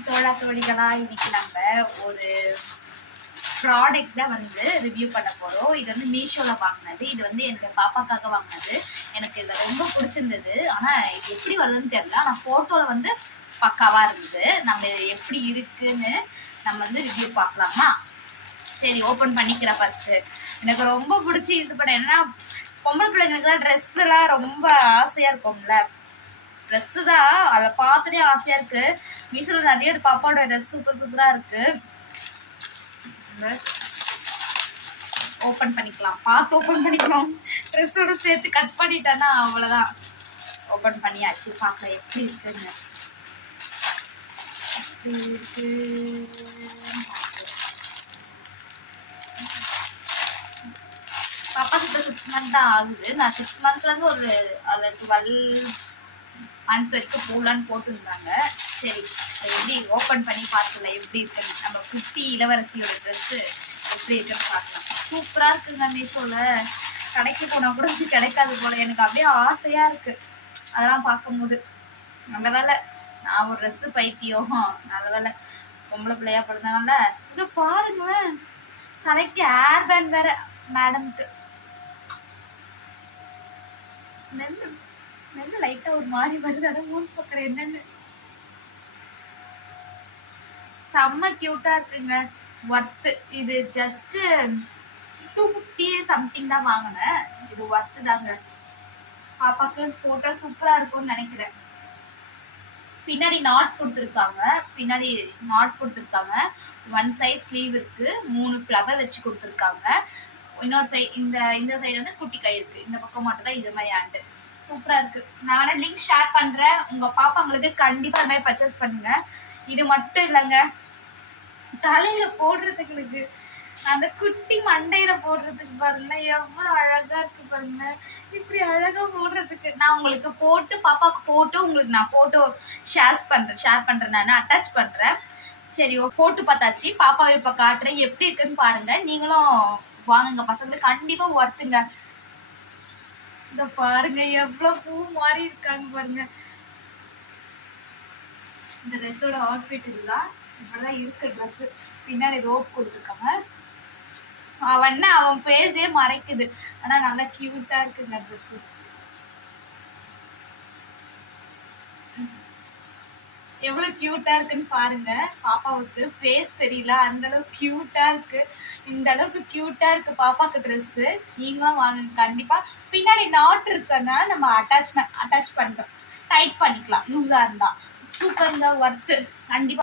வணக்கம் தோழா தோழிகளா. இன்னைக்கு நம்ம ஒரு ப்ராடக்ட் தான் வந்து ரிவ்யூ பண்ண போறோம். இது வந்து மீஷோல வாங்கினது. இது வந்து என்னோட பாப்பாக்காக வாங்கினது. எனக்கு இது ரொம்ப பிடிச்சிருந்தது. ஆனா இது எப்படி வருதுன்னு தெரியல. ஆனா போட்டோல வந்து பக்காவா இருந்தது. நம்ம இது எப்படி இருக்குன்னு நம்ம வந்து ரிவ்யூ பார்க்கலாமா? சரி, ஓப்பன் பண்ணிக்கிறேன். ஃபர்ஸ்ட் எனக்கு ரொம்ப பிடிச்சி இது பண்ண என்ன, பொம்பளை பிள்ளைங்களுக்குலாம் ட்ரெஸ் எல்லாம் ரொம்ப ஆசையா இருக்கும்ல. ட்ரெஸ் தான், அதை பார்த்துட்டே ஆசையா இருக்கு. மீஷோல நிறைய பாப்பாவோட ட்ரெஸ் சூப்பரா இருக்கு. ஓபன் பண்ணிக்கலாம், பார்த்து ஓபன் பண்ணிக்கலாம். ட்ரெஸ்ஸோட சேர்த்து கட் பண்ணிட்டேன்னா அவ்வளவுதான். ஓபன் பண்ணியாச்சு, பார்க்கலாம் எப்படி இருக்குன்னு. பாப்பாக்கு இப்போ 6 months தான் ஆகுது. நான் 6 monthsல இருந்து ஒரு 12 month வரைக்கும் போகலான்னு போட்டுருந்தாங்க. சரி, எப்படி ஓப்பன் பண்ணி பார்க்கலாம் எப்படி இருக்குன்னு. நம்ம குட்டி இளவரசியோட ட்ரெஸ்ஸு எப்படி இருக்குன்னு பார்க்கலாம். சூப்பராக இருக்குங்க. மீஷோவில் கடைக்கு போனால் கூட இது கிடைக்காது போல. எனக்கு அப்படியே ஆசையாக இருக்குது அதெல்லாம் பார்க்கும்போது. நல்ல வேலை நான் ஒரு ட்ரெஸ்ஸு பைத்தியம். நல்ல வேலை பொம்பளை பிள்ளையா பிறந்தனால. இதை பாருங்களேன், தலைக்கு ஹேர் பேண்ட் வேற மேடம்க்கு. ஸ்மெல்லு லைட்டா ஒரு மாதிரி வருது. அதை மூணு பக்கம் என்னன்னு. செம்ம கியூட்டா இருக்குங்க. ஒர்த்து. இது ஜஸ்ட் 250 சம்திங் தான் வாங்கினேன். இது ஒர்த்து தாங்க. பாப்பாக்கு போட்டோ சூப்பரா இருக்கும்னு நினைக்கிறேன். பின்னாடி நாட் கொடுத்துருக்காங்க. ஒன் சைட் ஸ்லீவ் இருக்கு. 3 ஃப்ளவர் வச்சு கொடுத்துருக்காங்க. இன்னொரு சைடு இந்த சைடு வந்து குட்டி கை இருக்கு. இந்த பக்கம் மட்டும் தான் இது மாதிரி ஹேண்டு. சூப்பரா இருக்கு. நான் வேணா லிங்க் ஷேர் பண்றேன். உங்க பாப்பாங்களுக்கு கண்டிப்பா இந்த மாதிரி பர்ச்சேஸ் பண்ணுங்க. இது மட்டும் இல்லைங்க, தலையில போடுறதுக்கு அந்த குட்டி மண்டையில போடுறதுக்கு பாருங்க எவ்வளவு அழகா இருக்கு பாருங்க. இப்படி அழகா போடுறதுக்கு நான் உங்களுக்கு போட்டு, பாப்பாக்கு போட்டு உங்களுக்கு நான் போட்டோ ஷேர் பண்றேன். நான் அட்டாச் பண்றேன். சரி, போட்டு பார்த்தாச்சு. பாப்பாவை இப்ப காட்டுறேன் எப்படி இருக்குன்னு பாருங்க. நீங்களும் வாங்குங்க, பசங்களுக்கு கண்டிப்பா ஒர்த்துங்க. இந்த பாருங்க எவ்வளவு பூ மாதிரி இருக்காங்க பாருங்க. இந்த ட்ரெஸ்ஸோட அவுட்ஃபிட் இதுதான். இப்படிதான் இருக்கு ட்ரெஸ். பின்னாடி ரோப் கொடுத்துருக்காங்க. அவன் ஃபேஸே மறைக்குது. ஆனா நல்லா கியூட்டா இருக்குங்க ட்ரெஸ். எவ்வளவு கியூட்டா இருக்குன்னு பாருங்க. பாப்பாவுக்கு ஃபேஸ் தெரியல, அந்த அளவுக்கு கியூட்டா இருக்கு. இந்த அளவுக்கு கியூட்டா இருக்கு பாப்பாக்கு ட்ரெஸ். நீங்களும் வாங்க கண்டிப்பா. பின்னாடி நாட் இருக்கனால நம்ம அட்டாச் பண்ணிட்டோம். டைட் பண்ணிக்கலாம் லூஸா இருந்தா. சூப்பருங்க, ஒர்த்து கண்டிப்பா.